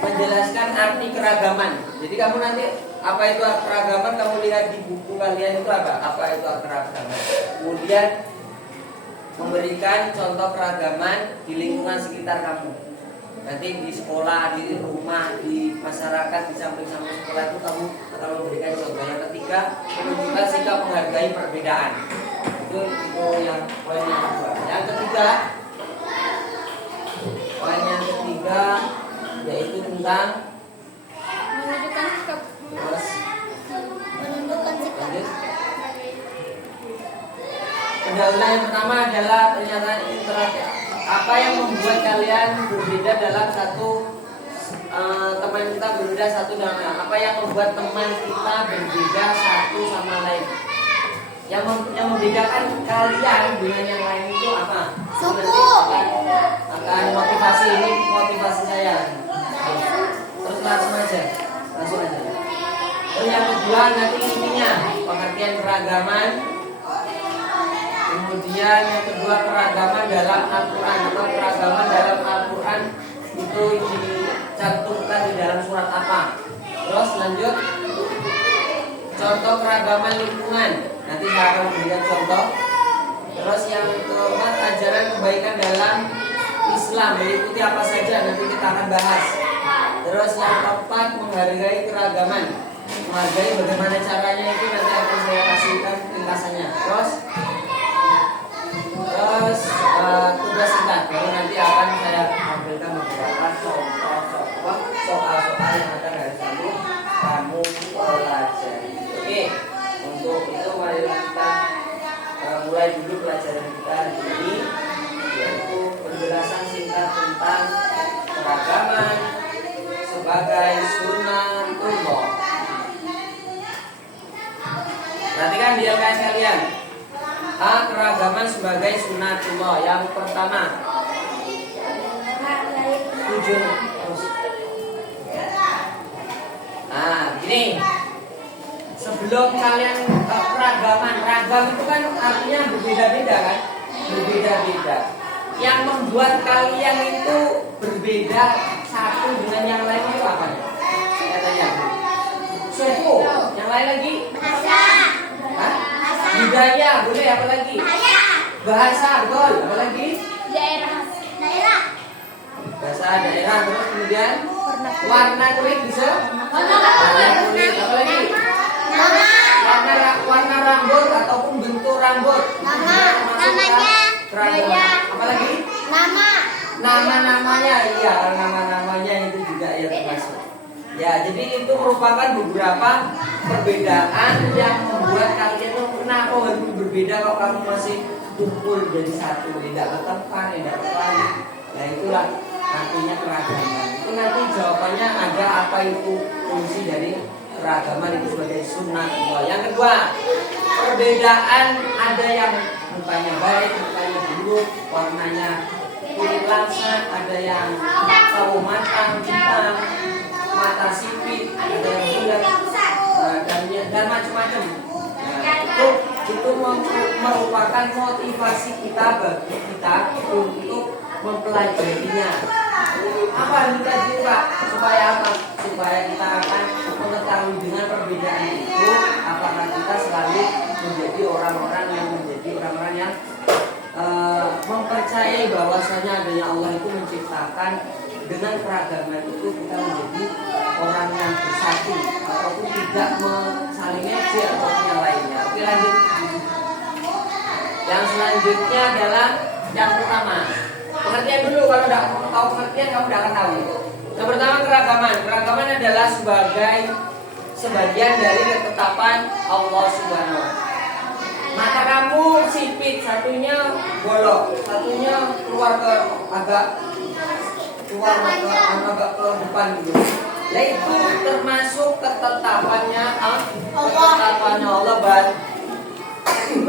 menjelaskan arti keragaman. Jadi kamu nanti apa itu keragaman, kamu lihat di buku kalian itu apa itu keragaman. Kemudian memberikan contoh keragaman di lingkungan sekitar kamu. Nanti di sekolah, di rumah, di masyarakat, di samping-samping sekolah itu kamu akan memberikan contoh. Yang ketiga, menunjukkan sikap menghargai perbedaan. Itu yang poin yang kedua. Yang ketiga, poin yang ketiga yaitu tentang menunjukkan sikap. Pendahuluan yang pertama adalah pernyataan interaksi. Apa yang membuat kalian berbeda dalam teman kita berbeda satu dengan lain? Apa yang membuat teman kita berbeda satu sama lain? Yang membedakan kalian dengan yang lain itu apa? Suku. Akan motivasi, ini motivasi saya. Terus langsung aja. Terus yang kedua nanti intinya pengertian keragaman. Kemudian yang kedua keragaman dalam Al-Quran atau keragaman dalam Al-Quran itu dicantumkan di dalam surat apa? Terus lanjut contoh keragaman lingkungan. Nanti saya akan memberikan contoh. Terus yang keempat ajaran kebaikan dalam Islam meliputi apa saja nanti kita akan bahas. Terus yang keempat menghargai keragaman. Menghargai bagaimana caranya itu nanti akan saya kasihkan ringkasannya. Terus tugas singkat, baru nanti akan saya ambilkan beberapa soal-soal yang akan dari kamu pelajari. Oke, untuk itu mari kita mulai dulu pelajaran kita hari ini, yaitu penjelasan singkat tentang keragaman sebagai sunnatullah. Perhatikan di LKS kalian. Keragaman sebagai sunnatullah. Yang pertama, tujuan. Gini. Sebelum kalian keragaman, ragam itu kan artinya berbeda-beda kan? Berbeda-beda. Yang membuat kalian itu berbeda satu dengan yang lain itu apa? Saya tanya. Suku. Yang lain lagi? Budaya, boleh apa lagi? Bahasa, betul. Apa lagi? Daerah. Bahasa daerah, terus kemudian warna kulit bisa? Warna kulit, apa lagi? Warna rambut ataupun bentuk rambut. Namanya. Apa lagi? Nama-namanya, iya, nama-namanya itu juga ya termasuk. Ya, jadi itu merupakan beberapa perbedaan yang membuat kalian tuh kenapa harus berbeda kalau kamu masih kumpul jadi satu, tidak berteman, tidak berpaling. Nah itulah artinya keragaman. Itu nanti jawabannya ada apa itu fungsi dari keragaman itu sebagai sunnatullah. Yang kedua, perbedaan ada yang mukanya baik, mukanya buruk, warnanya kulit langsat, ada yang sawo matang, hitam, mata sipit, ada yang bulat, dan macam-macam. Itu merupakan motivasi kita bagi kita untuk mempelajarinya. Apa yang kita Pak? Supaya apa? Supaya kita akan mengetahui dengan perbedaan itu, apakah kita selalu menjadi orang-orang yang mempercayai bahwasanya adanya Allah itu menciptakan. Dengan keragaman itu kita menjadi orang yang bersatu ataupun tidak saling ngejek ataupun yang lainnya. Oke, lanjut. Yang selanjutnya adalah yang pertama. Pengertian dulu, kalau tidak tahu pengertian kamu tidak akan tahu. Yang pertama keragaman. Keragaman adalah sebagian dari ketetapan Allah Subhanahu wa Ta'ala. Mata kamu sipit, satunya bolong, satunya keluar ke agak depan gitu. Nah itu termasuk ketetapannya Allah.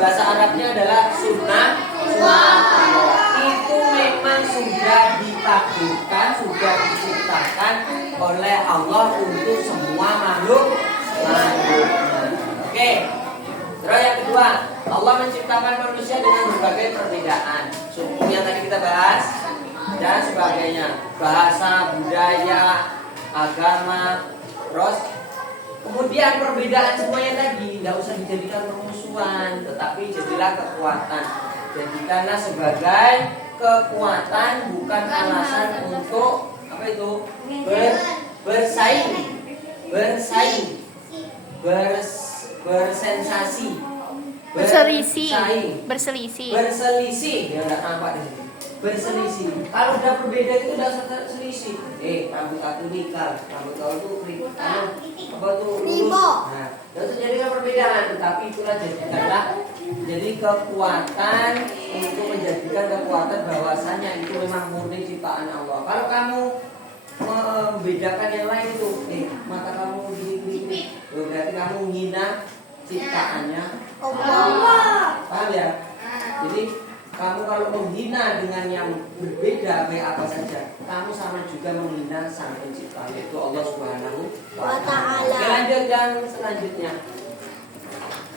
Bahasa Arabnya adalah sunnah. Itu memang sudah ditakdirkan, sudah diciptakan oleh Allah untuk semua makhluk. Oke. Terus yang kedua, Allah menciptakan manusia dengan berbagai perbedaan. Suku yang tadi kita bahas dan sebagainya, bahasa, budaya, agama, ros. Kemudian perbedaan semuanya tadi tidak usah dijadikan permusuhan, tetapi jadilah kekuatan. Jadikanlah sebagai kekuatan, bukan alasan untuk apa itu bersaing, bersensasi, berselisih. Ya nggak nampak di sini. Berselisih. Kalau udah berbeda itu udah selisih. Rambut aku nikal, rambut kau tuh apa tuh lurus. Nah, itu jadi perbedaan, tetapi itulah jadi kekuatan untuk menjadikan kekuatan bahwasanya itu memang murni ciptaan Allah. Kalau kamu membedakan yang lain itu, mata kamu gini, berarti kamu menghina ciptaannya Allah. Paham ya? Jadi kamu kalau menghina dengan yang berbeda baik apa saja, kamu sama juga menghina Sang Pencipta, yaitu Allah Subhanahu wa Ta'ala. Oke, lanjut yang selanjutnya.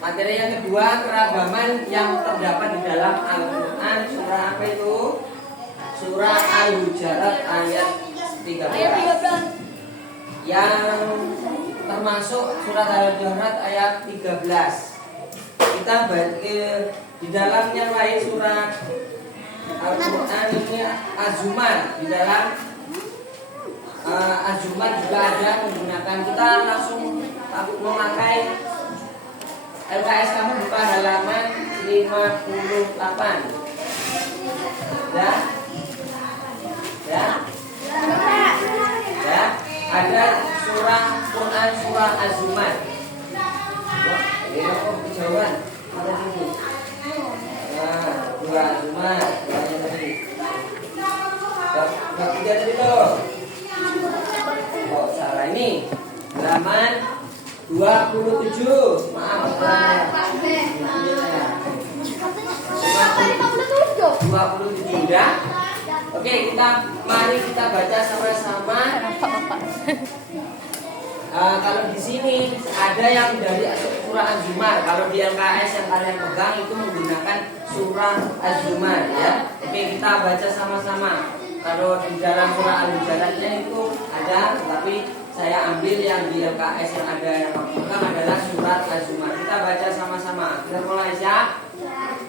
Materi yang kedua, keragaman yang terdapat di dalam Al-Quran. Surah apa itu? Surah Al-Hujurat ayat 13. Yang termasuk surat Al-Hujurat ayat 13. Kita di dalam yang lain surat Al-Quran ini Az-Zumar. Di dalam Az-Zumar juga ada menggunakan, kita langsung memakai LKS kamu buka halaman 58. Ya. Ada surah Quran surah Az-Zumar. Ini kok kejauhan. Mana sini? Surah Az-Zumar, surahnya tadi. Bab 3 tadi tuh. Oh, salah ini. Halaman 27. Maaf. 27 udah. Oke, mari kita baca sama-sama. Kalau di sini ada yang dari surah Az-Zumar. Kalau di LKS yang kalian pegang itu menggunakan surah Az-Zumar ya. Oke, kita baca sama-sama. Kalau di dalam surah Al-Hujuratnya itu ada, tapi saya ambil yang di LKS yang ada yang pegang adalah surat Az-Zumar. Kita baca sama-sama. Kita mulai, siap?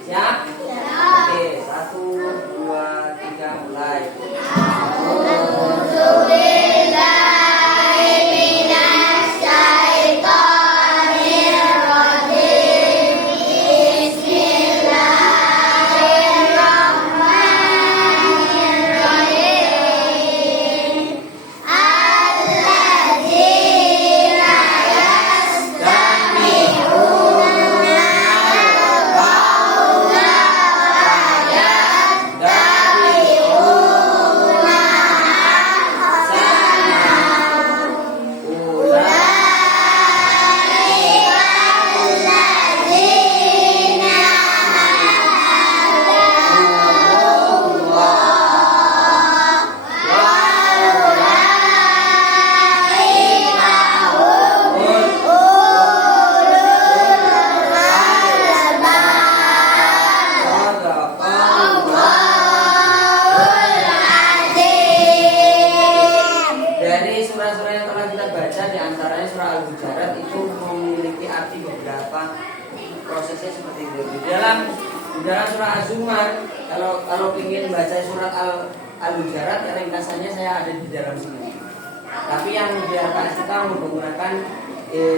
Siap? Oke, 1, 2, 3, mulai. Di dalam surah Az-Zumar, kalau ingin baca surat Al-Hujurat, ringkasannya saya ada di dalam sini. Tapi yang di atas kita menggunakan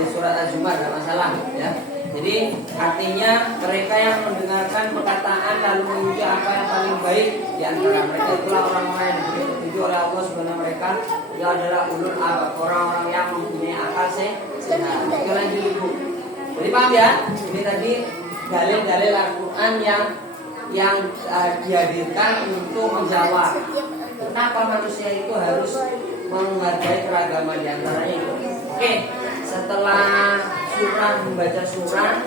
surat Az-Zumar, tidak masalah ya. Jadi artinya mereka yang mendengarkan perkataan lalu mengikuti apa yang paling baik di antara mereka, itulah orang-orang yang diberi petunjuk oleh Allah Subhanahu mereka. Itu adalah ulul albab, orang-orang yang mempunyai akal sehat. Kita lanjut dulu. Jadi paham ya? Ini tadi dalil-dalil Al-Quran yang dihadirkan untuk menjawab kenapa manusia itu harus menghargai keragaman di antaranya itu. Oke, setelah membaca surah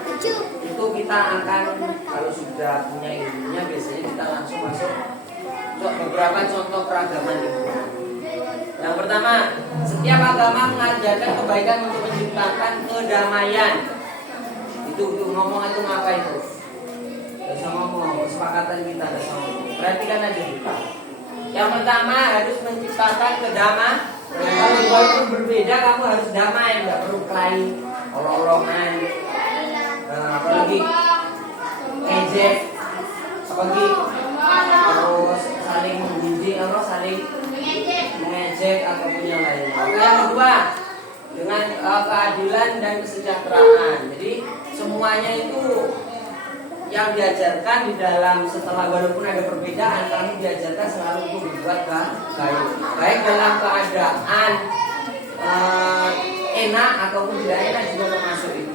itu kita akan, kalau sudah punya ilmunya, biasanya kita langsung masuk beberapa contoh keragaman itu. Yang pertama, setiap agama mengajarkan kebaikan untuk menciptakan kedamaian. Itu ngomong itu ngapa itu? Bisa ngomong, kesepakatan kita ada sama. Perhatikan aja kita. Yang pertama harus menciptakan kedamaian. Kalau walaupun berbeda kamu harus damai, nggak perlu kelahi, olok-olokan, apalagi ejek, apalagi terus saling mengunjing atau saling mengejek ataupun yang lain. Oke, yang kedua dengan keadilan dan kesejahteraan. Jadi semuanya itu yang diajarkan di dalam, setelah walaupun ada perbedaan, kami diajarkan selalu untuk berbuat baik, baik dalam keadaan enak ataupun tidak enak juga termasuk itu.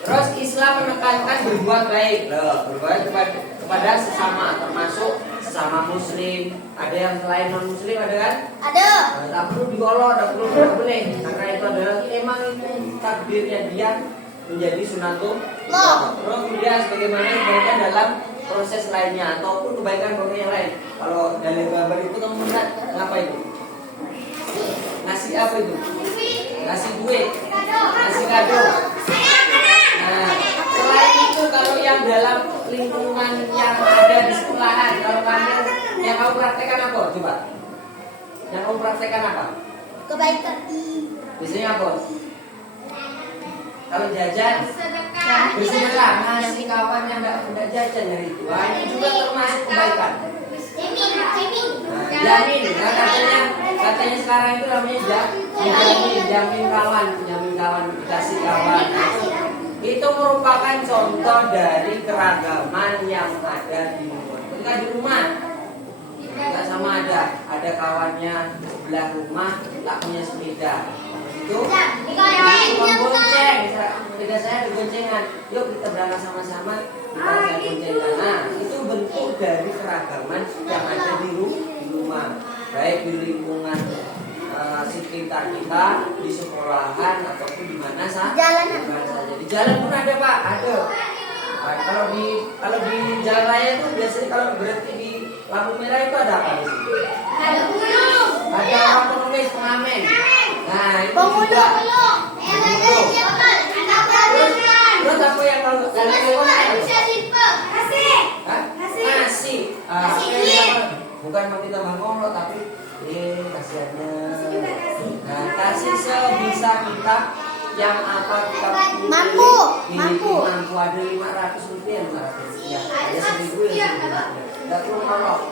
Terus Islam menekankan berbuat baik, berbuat kepada sesama, termasuk sesama Muslim. Ada yang selain non Muslim, ada kan? Ada. Tak perlu diolok, tak perlu boleh, karena itu adalah emang itu takdirnya dia menjadi sunatullah. Terus kemudian sebagaimana diberikan dalam proses lainnya ataupun kebaikan yang lain. Kalau dari gambar itu kamu melihat apa itu? Ngasih apa itu? Ngasih duit, ngasih kado. Nah, selain itu kalau yang dalam lingkungan yang ada di sekolahan, kalau kamu yang kamu praktekkan apa? Coba. Yang kamu praktekkan apa? Kebaikan. Biasanya apa? Kalau jajan, bersedekah, ngasih kawan yang tidak jajan dari itu. Wah, ini juga termasuk kebaikan. Jamin, nah, katanya sekarang itu namanya jamin kawan, dikasih kawan. Itu merupakan contoh dari keragaman yang ada di rumah. Ketika di rumah, nggak sama ada kawannya sebelah rumah, tak punya sepeda. Itu membonceng, sepeda saya ada goncengan. Yuk kita berangkat sama-sama, kita ada goncengan. Nah, itu bentuk dari keragaman yang ada di rumah, baik di lingkungan sekitar kita, di sekolahan ataupun di mana saja. Di jalan pun ada Pak, ada. Nah, kalau di jalan raya itu biasanya kalau berhenti di lampu merah itu ada apa di situ? Ada gunung. Ada orang pengemis, pengamen. Nah, itu juga. Terus apa yang kalau ngasih. Bukan mau kita ngomong tapi kasihannya. Nah, kasih sebisa kita yang apa kita mampu ada 500 rupiah, 500 rupiah. Ada 1000 ya. Enggak perlu nolong.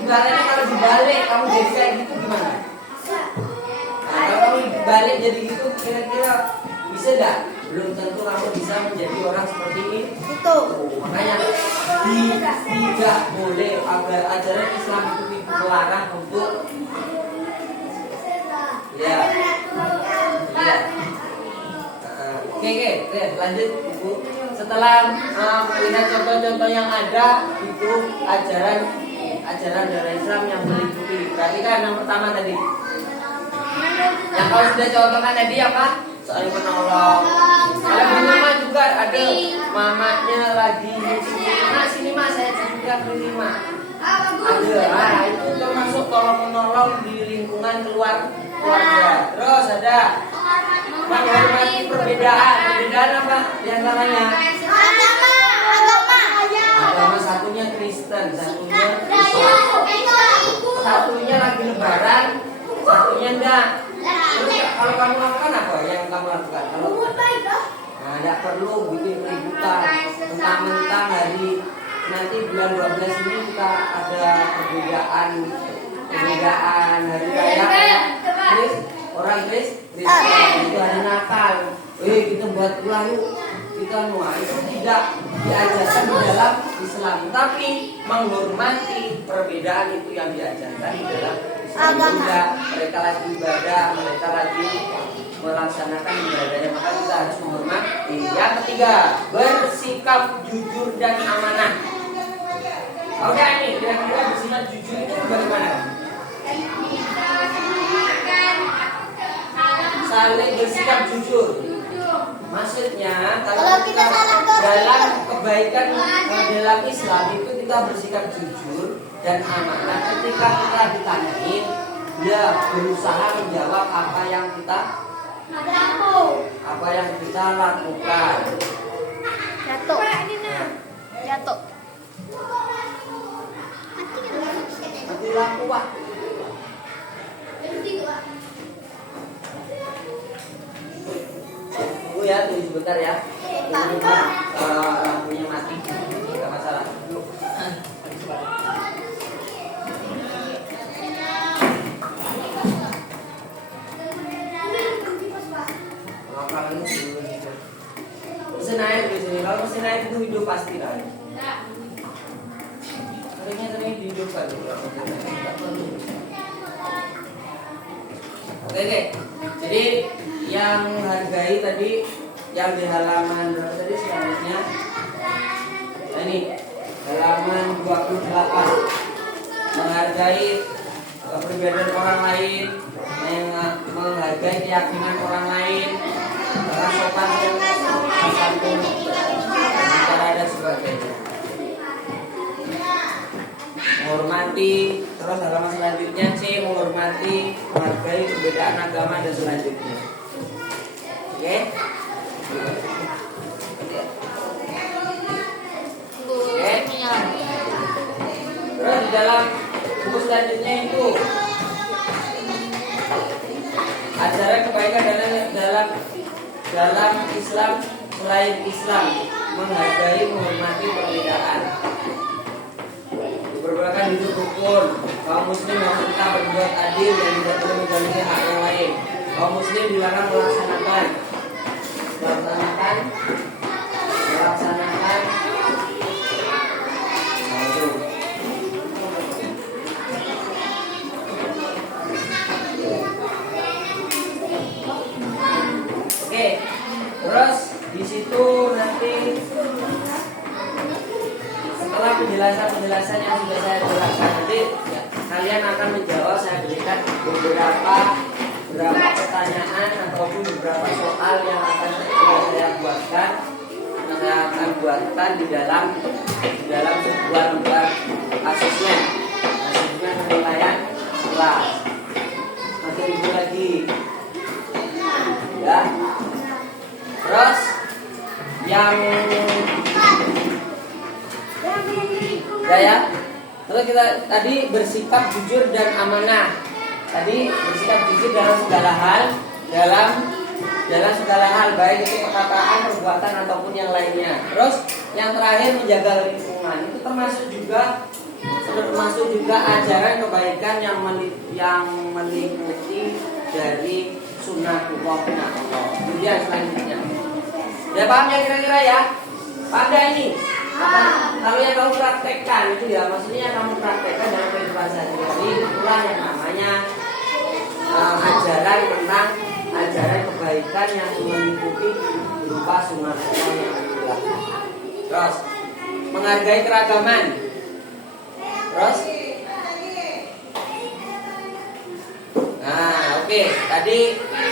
Ibaratnya kalau dibalik kamu jadi kayak gitu gimana? Nah, kalau kamu dibalik jadi gitu kira-kira bisa enggak? Belum tentu kamu bisa menjadi orang seperti ini. Itu. Makanya tidak boleh, ajaran Islam itu melarang untuk Oke, lanjut Ibu. Setelah melihat contoh-contoh yang ada, itu ajaran dari Islam yang meliputi. Perhatikan yang pertama tadi. Yang kalau sudah contohkan tadi apa? Saling menolong. Kalau di rumah juga ada mamanya lagi sini mas saya juga beli mak. Ada, itu termasuk tolong menolong di lingkungan keluarga. Terus ada menghormati perbedaan. Perbedaan apa? Di antaranya agama satunya Kristen, satunya lagi Lebaran, satunya enggak. Terus kalau kamu lakukan apa? Yang kamu lakukan? Nah, tidak perlu bikin keributan. Mentang-mentang hari nanti bulan 12 ini kita ada perbedaan hari raya orang Kristen itu hari Natal. Kita buat ulang yuk. Kita itu tidak diajarkan di dalam Islam, tapi menghormati perbedaan itu yang diajarkan di dalam Islam. Juga mereka lagi ibadah, mereka lagi melaksanakan ibadahnya, maka kita harus menghormati. Yang ketiga, bersikap jujur dan amanah. Oke, ini kira-kira bersikap jujur itu bagaimana? Saling bersikap jujur. Maksudnya kalau kita dalam kebaikan dalam Islam itu kita bersikap jujur dan amanah. Ketika kita ditanyain, dia berusaha menjawab apa yang kita lakukan. Jatuh. Mati lampu Pak. ya, tunggu sebentar ya. Tunggu lampunya mati. Enggak masalah. Mesin air di sini. Kalau mesin air itu hidup pasti lah. Sering dihidupkan. Oke. Jadi yang hargai tadi yang di halaman berapa tadi selanjutnya? Nah, ini halaman 28. Menghargai perbedaan orang lain, menghargai keyakinan orang lain, sopan santun, bicara dan sebagainya. Menghormati, terus halaman selanjutnya C, menghormati, menghargai perbedaan agama dan selanjutnya. Oke? Oke? Terus di dalam buku selanjutnya itu ajaran kebaikan dalam Islam selain Islam, menghargai, menghormati perbedaan. Diperbolehkan hidup rukun. Kaum muslim harus kita berbuat adil dan tidak boleh menzalimi hak yang lain. Kaum muslim dilarang melaksanakan Oke, terus di situ nanti setelah penjelasan yang sudah saya jelaskan nanti ya, kalian akan menjawab. Saya berikan beberapa pertanyaan ataupun beberapa soal yang akan saya buatkan di dalam sebuah lembar asesmen penilaian kelas. Masih ibu lagi ya. Terus yang ya. Terus kita tadi bersikap jujur dan amanah. Tadi bersikap jujur dalam segala hal baik itu perkataan, perbuatan ataupun yang lainnya. Terus yang terakhir menjaga lingkungan. Itu termasuk juga ajaran kebaikan yang meliputi dari sunnatullah Allah. Kemudian selanjutnya. Ya paham ya kira-kira ya? Pada ini kalau yang kamu praktekkan itu ya, maksudnya kamu praktekkan dalam kehidupan sehari-hari, itulah yang namanya ajaran kebaikan yang meliputi berupa sunnah Allah yang dilakukan. Terus menghargai keragaman. Terus oke. Tadi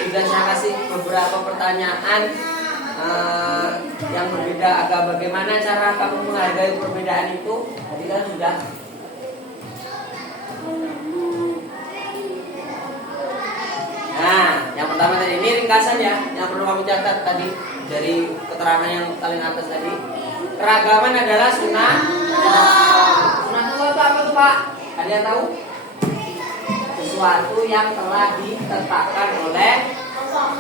sudah saya kasih beberapa pertanyaan yang berbeda. Bagaimana cara kamu menghargai perbedaan itu? Tadi kan sudah. Nah, yang pertama tadi ini ringkasan ya, yang perlu kamu catat tadi dari keterangan yang paling atas tadi. Keragaman adalah sunnah. Sunnatullah itu apa tuh Pak? Ada yang tahu? Sesuatu yang telah ditetapkan oleh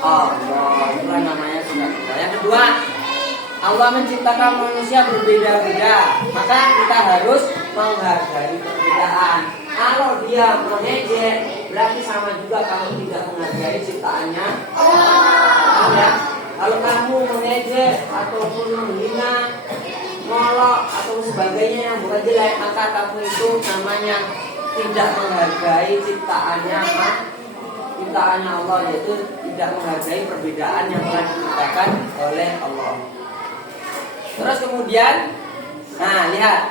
Allah. Itulah namanya sunnatullah. Yang kedua, Allah menciptakan manusia berbeda-beda, maka kita harus menghargai perbedaan. Kalau dia mengejek, berarti sama juga kamu tidak menghargai ciptaannya Allah. Ya. Kalau kamu mengejek ataupun menghina, ngolok atau sebagainya yang bukan jelek, maka kamu itu namanya tidak menghargai ciptaannya Allah, yaitu tidak menghargai perbedaan yang telah diciptakan oleh Allah. Terus kemudian, lihat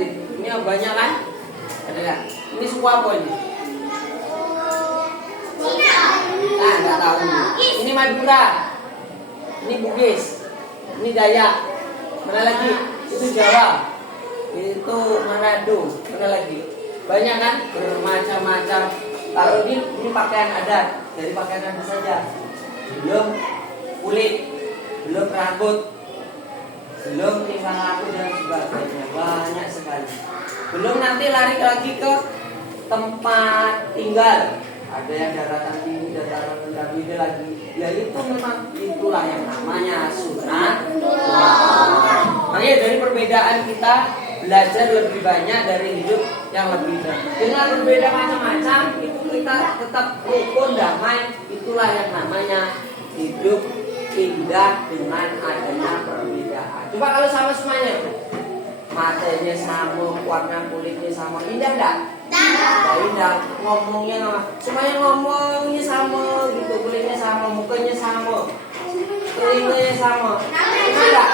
ini banyak kan? Ada nggak? Ini semua apa ini? Nggak tahu. Ini Madura, ini Bugis, ini Dayak, mana lagi? Itu Jawa, itu Manado, mana lagi? Banyak kan? Bermacam-macam. Kalau ini pakaian adat, dari pakaian adat saja. Belum kulit, belum rambut, belum tingkah laku dan sebagainya, banyak sekali. Belum nanti lari lagi ke tempat tinggal. Ada yang daratan tinggi, daratan rendah, beda sekali lagi, yaitu memang itulah yang namanya sunnah. Makanya dari perbedaan kita belajar lebih banyak dari hidup yang lebih baik. Dengan berbeda macam-macam itu kita tetap rukun damai. Itulah yang namanya hidup indah dengan adanya perbedaan. Coba kalau sama semuanya, matanya sama, warna kulitnya sama, indah enggak? Nah, indah. Ngomongnya semuanya ngomongnya sama gitu, kulitnya sama, mukanya sama, telinganya sama. Enggak?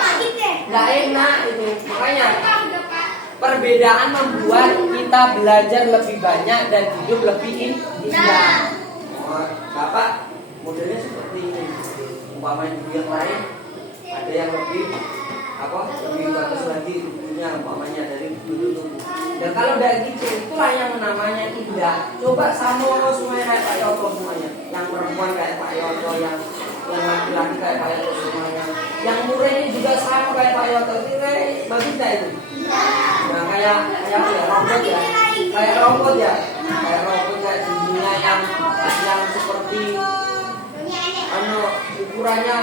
Enggak enak itu. Makanya perbedaan membuat kita belajar lebih banyak dan hidup lebih indah. Bapak modelnya seperti ini. Umpamanya di yang lain ada yang lebih bagus lagi tubuhnya, umpamanya dari dulu. Dan kalau udah gitu, itulah yang namanya indah. Coba sama semuanya kayak Pak Yoto semuanya. Yang perempuan kayak Pak Yoto, yang laki-laki kayak Pak Yoto semuanya. Yang murahnya juga sama kayak Pak Yoto. Bagus gak itu? Nah kayak robot ya, kayak robot kayak dunia yang seperti ukurannya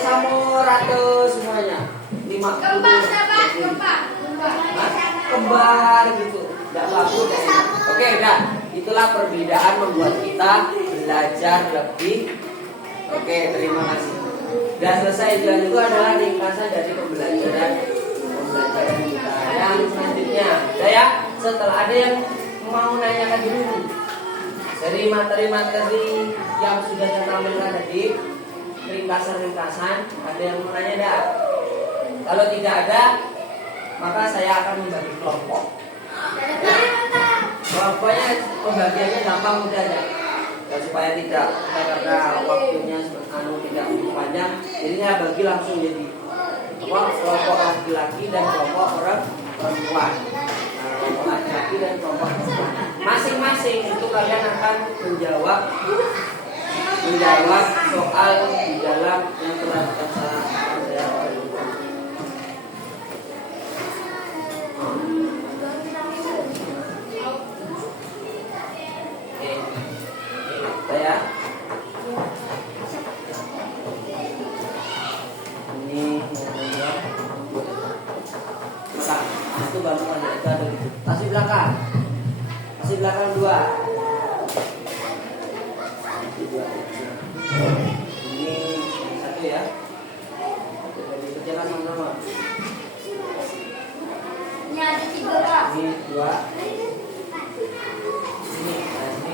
sama rata semuanya. 50 kembar gitu, tidak bagus ya. Oke, udah. Itulah perbedaan membuat kita belajar lebih. Oke, terima kasih. Sudah selesai. Dan itu adalah ringkasan dari pembelajaran kita. Yang selanjutnya, ya. Setelah ada yang mau nanyakan dulu dari materi-materi yang sudah saya tampilkan tadi, ringkasan-ringkasan, ada yang mau nanya enggak? Kalau tidak ada, maka saya akan membagi kelompok. Kelompoknya pembagiannya gampang mudah aja. Dan supaya tidak karena waktunya tidak panjang, jadinya bagi langsung jadi kelompok laki-laki dan kelompok perempuan. Kelompok laki-laki dan kelompok perempuan. Masing-masing itu kalian akan menjawab soal di dalam yang telah saya itu baru ada itu. Kasih belakang 2. Ini 1 ya. Kerjakan sama-sama. Ini ada 3 Pak. Ini 2. Ini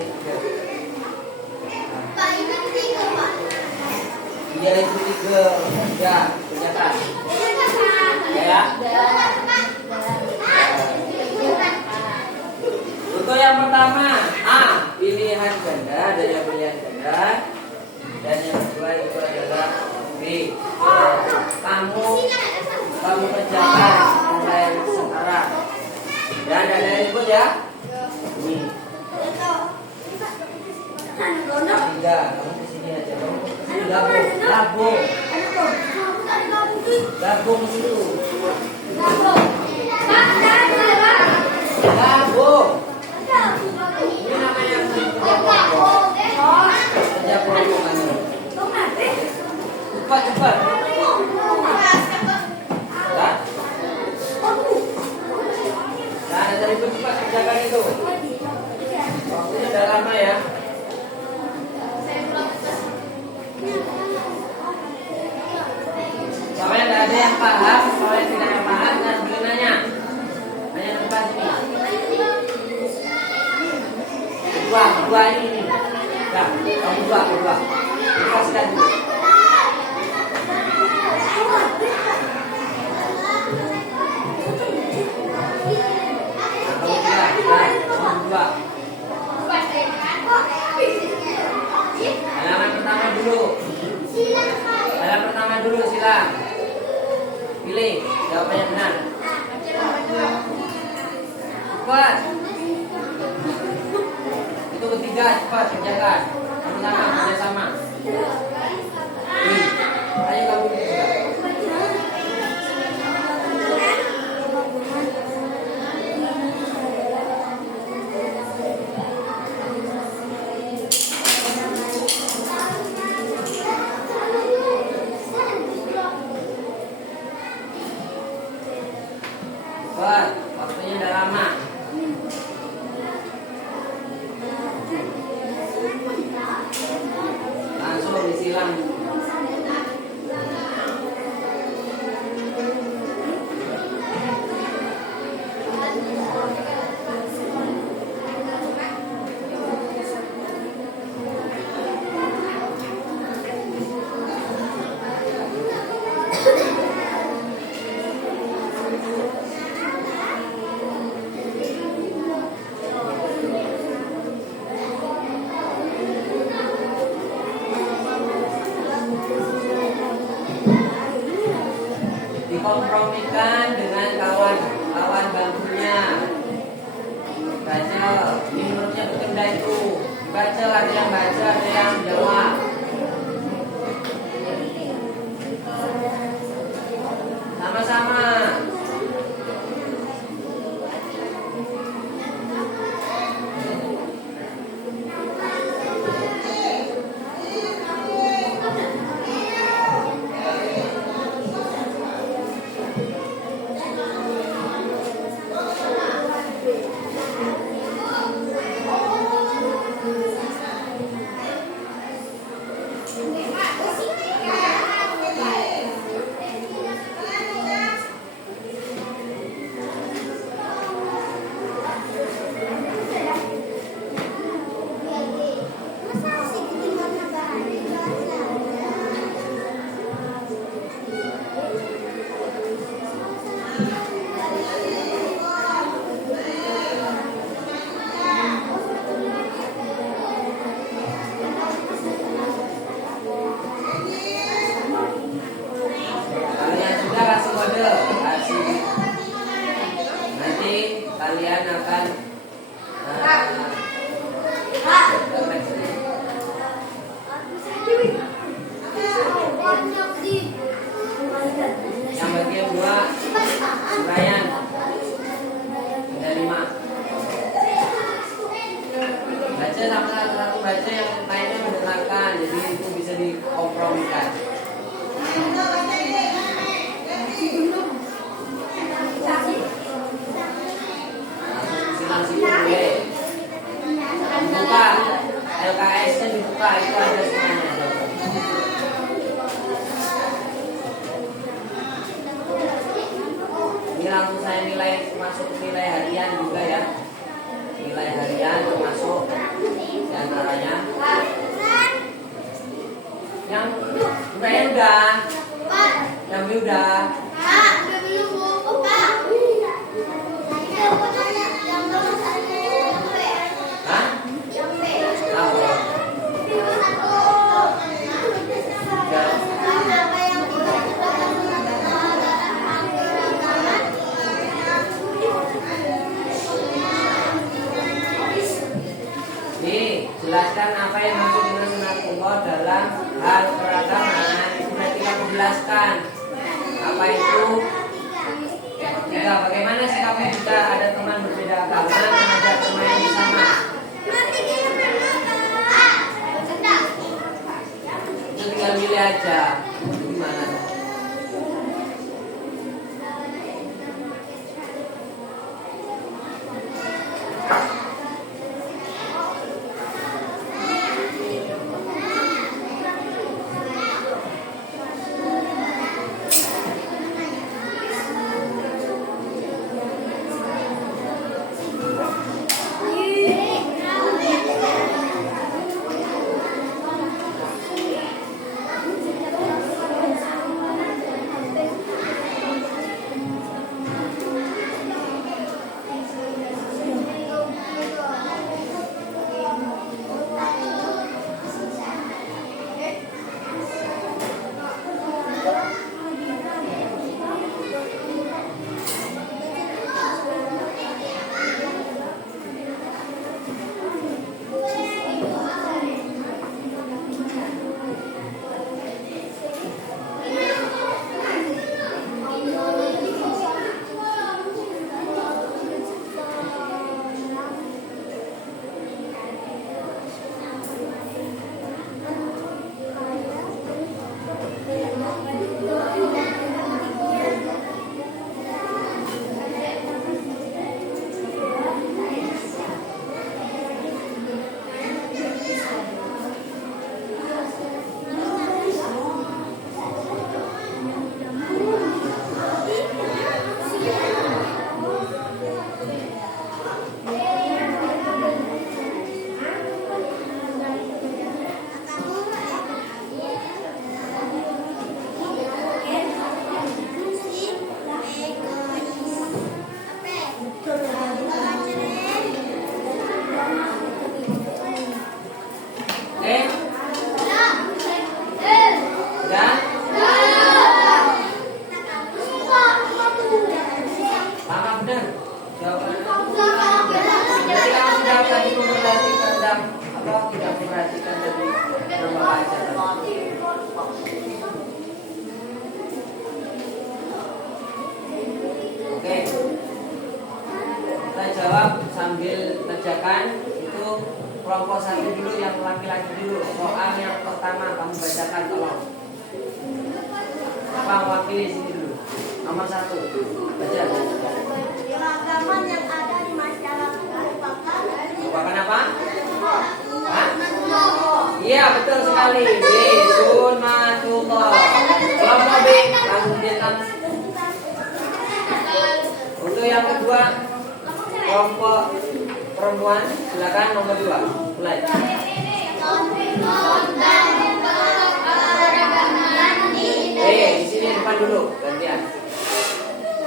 3. Pak ini 3 Pak. Iya itu 3. Ya, kerjakan. Ya. Untuk yang pertama, A, pilihan ganda, ada yang pilihan ganda. Dan yang kedua itu adalah B. Kamu kerjakan mulai sekarang. Dan ada input ya. Ini. 3, kamu di sini aja. Gabung dulu. Gabung. Ini namanya kerja kelompok. Kerja kelompok. Cepat. Nah, dari itu cepat kerjakan itu. Waktunya udah lama ya. Kalau yang ada yang paham, kalau yang tidak paham, dan boleh nanya depan sini. Dua ini. Nah, kamu dua. Lepaskan dulu. Halaman pertama dulu silang. Pilih jawabannya benar. Cepat. Itu ketiga, cepat kerjakan. Sama-sama, kerjasama. Ayo kamu juga. silang. Dikompromikan dengan kawan bangkunya. Baca, ini menurutnya betul dah itu. Baca, ada yang baca, ada yang jawab. Sama-sama. Kalian akan yang bagian 2 uraian ada 5. Baca sama satu baca, yang lainnya mendengarkan, jadi itu bisa dikompromikan. Dibuka, LKS-nya dibuka, itu ada semuanya. Ini langsung saya nilai, masuk nilai harian juga ya. Nilai harian termasuk diantaranya. Yang udah, yang udah. Jelaskan apa yang maksud dengan sunatullah dalam hal peragaman. Itu nanti kamu jelaskan apa itu. Ketiga, bagaimana sikapnya jika ada teman berbeda agama mengajak teman yang sama? Itu tinggal milih aja. Gimana? bacakan itu kelompok satu dulu, yang laki-laki dulu. Soal yang pertama kamu bacakan tolong. Apa wakili sini dulu? Nomor 1. Baca. Keragaman yang ada di masyarakat Merupakan apa? Hah? Iya, betul sekali. B. Sunnatullah. Kelompok B. Langsung diam. Untuk yang kedua, kelompok perempuan, silakan nomor 2. Mulai. Di sini depan dulu, gantian.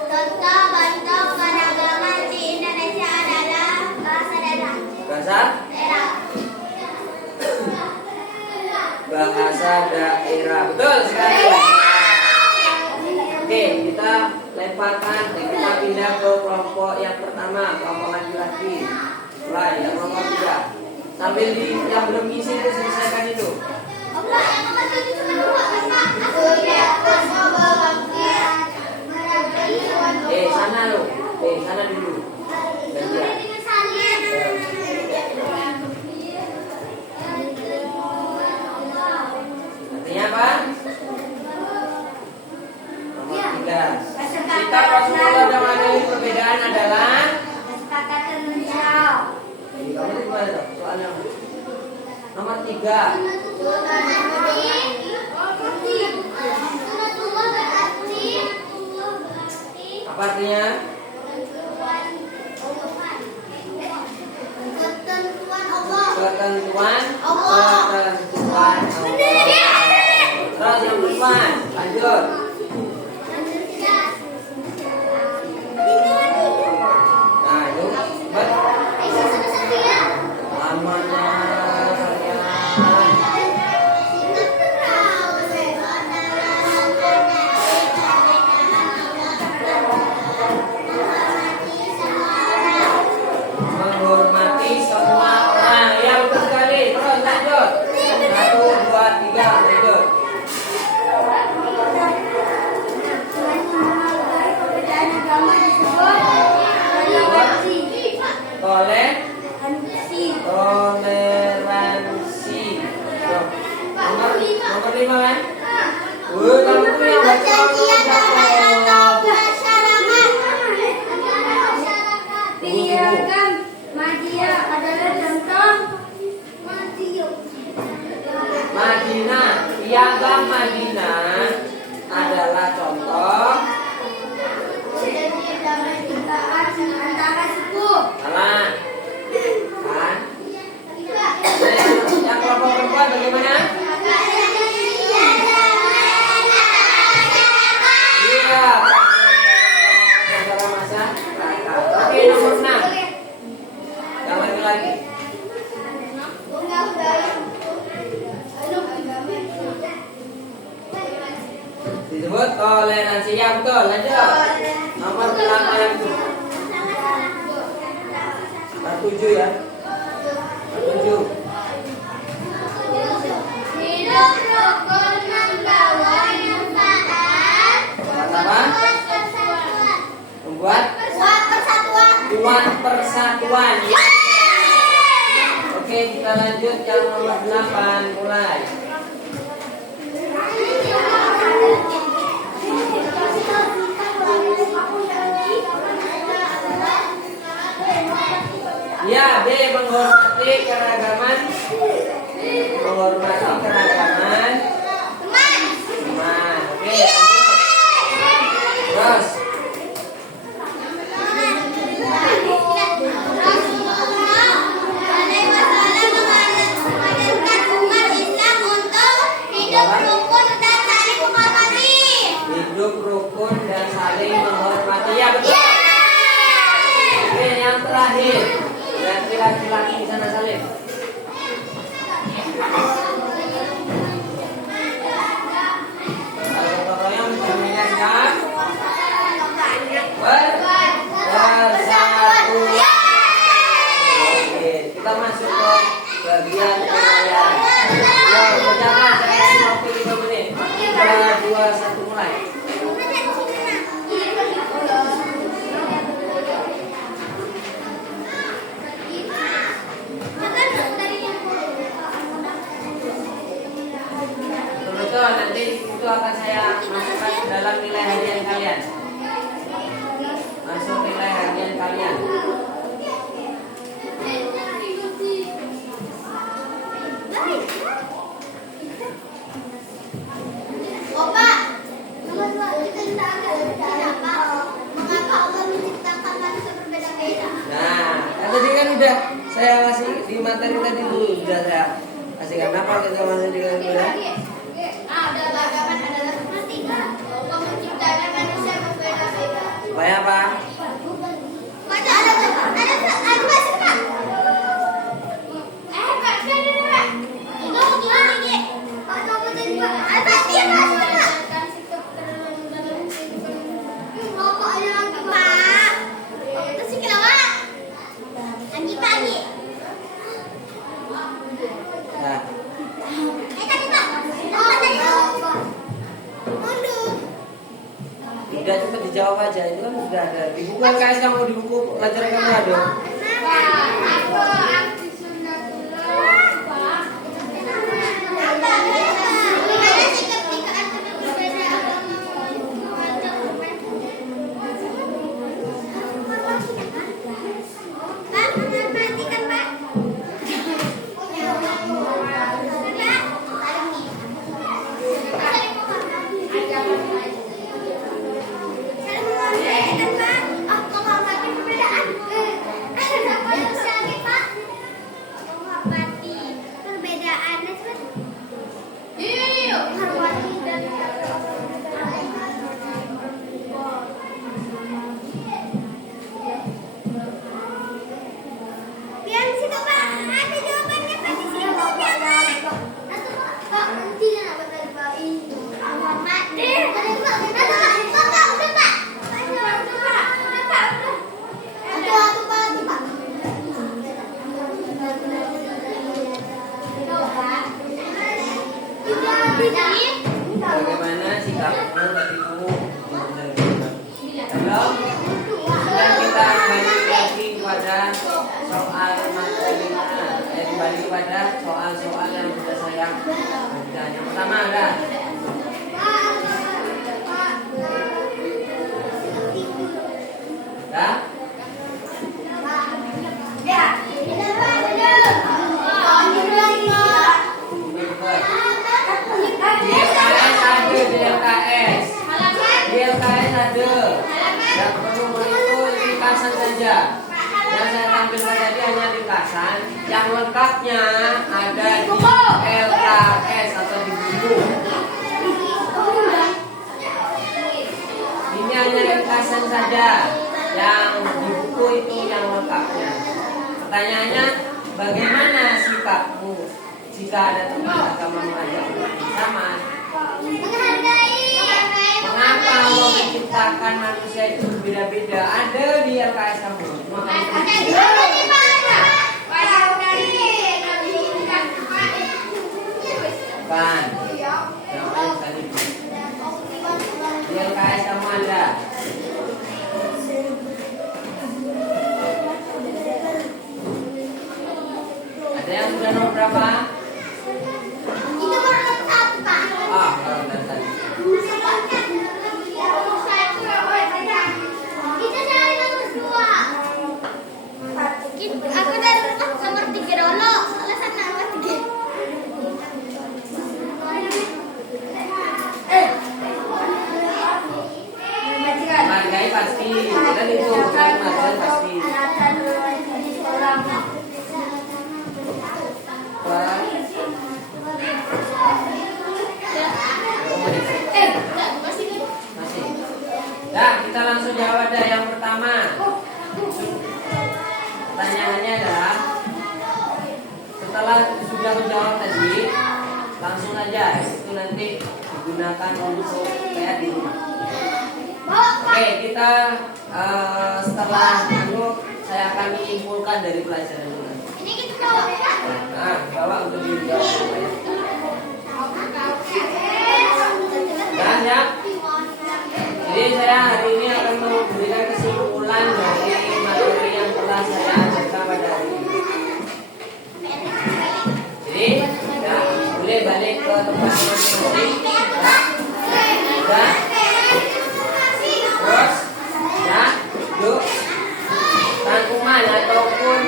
Contoh bentuk keragaman di Indonesia adalah bahasa daerah. Bahasa? Bahasa daerah. Betul sekali. Oke, kita lemparkan. Kita pindah ke kelompok yang pertama, kelompok laki-laki. Mulai, yang nomor 3. Sambil yang belum ngisi itu selesaikan itu. Sana lo. Sana dulu. Gantian. Artinya apa? Nomor 3. Kita Rasulullah dan mengenai perbedaan adalah Kesepakatan menjauh. kamu itu gimana tuh? Soalnya nomor 3. Apa artinya? Ketentuan Allah. Ketentuan Allah. Terus yang depan, lanjut. Nah, itu lamanya menghormati semua orang. Ya, betul sekali. Terus lanjut. 1, 2, 3, lanjut. Perbedaan agama disebut toleransi. Toleransi. Nomor 5 kan? Kamu tuh yang baca Piagam Madinah adalah contoh Madinah. Piagam Madinah adalah contoh antara suku. salah kan? Yang kelompok perempuan bagaimana? Iya. Antara masa kakak. Oke, nomor 6. Yang laki-laki. Disebut toleransi. Ya, betul. Lanjut. Nomor 8. 7 ya. 7. Hidup rukun membawa manfaat. Apa? Membuat kuat persatuan. Ya. Oke, kita lanjut yang nomor 8. Mulai. Ya, B. Menghormati keragaman. Menghormati keragaman teman. Oke. Terus. Hidup rukun dan saling menghormati. Ya, betul. Oke, yang terakhir. Berarti laki-laki di sana Salim. Kalau yang diminyakan bersatu. Oke, kita masuk ke bagian penilaian. Ya, kerjakan saya kasih waktu 5 menit. 3, 2, 1 mulai. betul, nanti itu akan saya masukkan ke dalam nilai harian kalian. Masuk nilai harian kalian. Opa, mengapa Allah menciptakan manusia berbeda-beda? Nah, kan tadi kan udah saya kasih di materi tadi dulu sudah saya kasihkan apa kita masih di kalian. Ada bagaimana adalah seperti Allah menciptakan manusia berbeda-beda. Supaya apa? Baca ada masih Pak. Pak, sini Pak. Itu gimana nih? Pak, coba tadi Pak. Pak, dia masih Pak. Rokok aja lagi Pak. Terus kenapa? Lagi pagi. Nah, Tadi Pak. Tadi Pak. Mundur. udah cepet dijawab aja. Itu kan sudah ada di buku LKS kamu, di buku pelajaran kamu ada. Bagaimana sikapmu tadimu? Belum? Sudah kita balik lagi kepada soal materinya. Kembali kepada soal-soal yang sudah saya berikan. Yang pertama ada. Ya? Di LKS ada. Yang perlu itu ringkasan saja. Yang saya tampilkan tadi hanya ringkasan. Yang lengkapnya ada di LKS atau di buku. Ini hanya ringkasan saja. Yang di buku itu yang lengkapnya. Pertanyaannya, bagaimana sikapmu jika ada teman agama mengajak bersama? Mengapa Allah menciptakan manusia itu berbeda-beda? Ada di LKS kamu. Bukan. Di LKS kamu ada. Ada yang sudah nomor berapa? Ah, kalau tadi. Aku dari nomor 3 dulu. Alasan nomor 3. Menghargai pasti. Dan itu bukan menghargai pasti. Masih. Nah, kita langsung jawab ada yang pertama. Pertanyaannya adalah, setelah sudah menjawab tadi, langsung aja itu nanti digunakan untuk kayak di rumah. Oke, kita setelah itu saya akan menyimpulkan dari pelajaran ini. Ini kita jawab ya. Nah, bawa untuk dijawab ya. Dan ya, jadi saya hari ini akan memberikan kesimpulan dari materi yang telah saya ajarkan pada hari ini. Jadi, ya, boleh balik ke tempat masing-masing. Sudah. Terus, ya, yuk. Rangkuman ataupun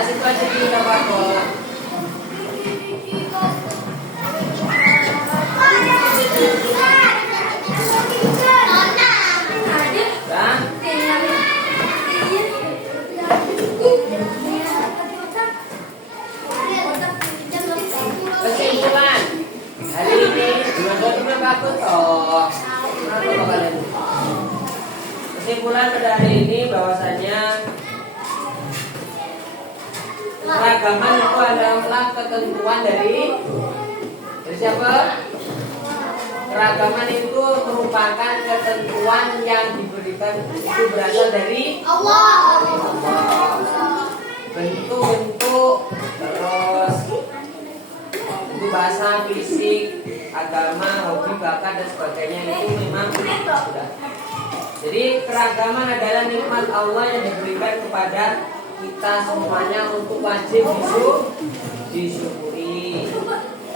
situasi kita Pak. Kesimpulan hari ini dua bagus toh. Kesimpulan pada hari ini bahwasanya keragaman itu adalah ketentuan dari siapa? Keragaman itu merupakan ketentuan yang diberikan, itu berasal dari Allah. Bentuk-bentuk, terus itu bahasa, fisik, agama, hobi, bakat dan sebagainya itu memang sudah. Jadi keragaman adalah nikmat Allah yang diberikan kepada kita semuanya untuk wajib disyukuri,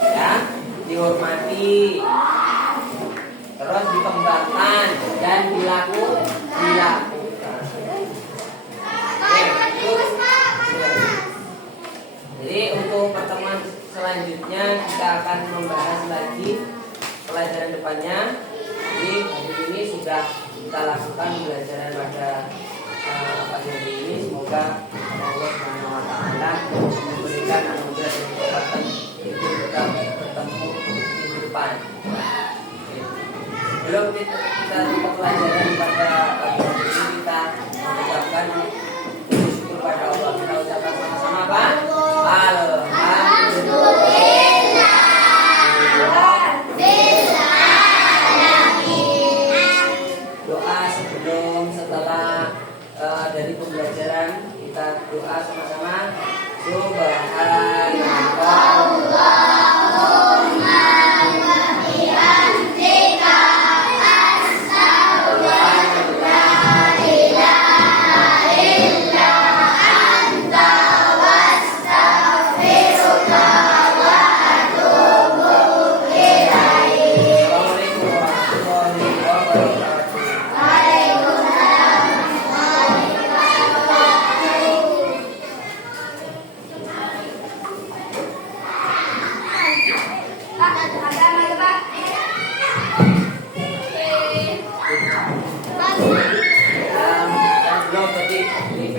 ya, dihormati, terus dikembangkan dan dilakukan. Jadi untuk pertemuan selanjutnya kita akan membahas lagi pelajaran depannya. Jadi hari ini sudah kita lakukan pembelajaran pada pagi hari ini. Semoga Allah Subhanahu wa taala memberikan anugerah dan kekuatan untuk kita bertemu di depan. Belum kita tutup pelajaran pada pagi hari ini, kita mengucapkan syukur pada Allah. Kita ucapkan sama-sama Pak. Doa sebelum setelah dari pembelajaran, kita doa sama-sama. Assalamualaikum warahmatullahi wabarakatuh. Ada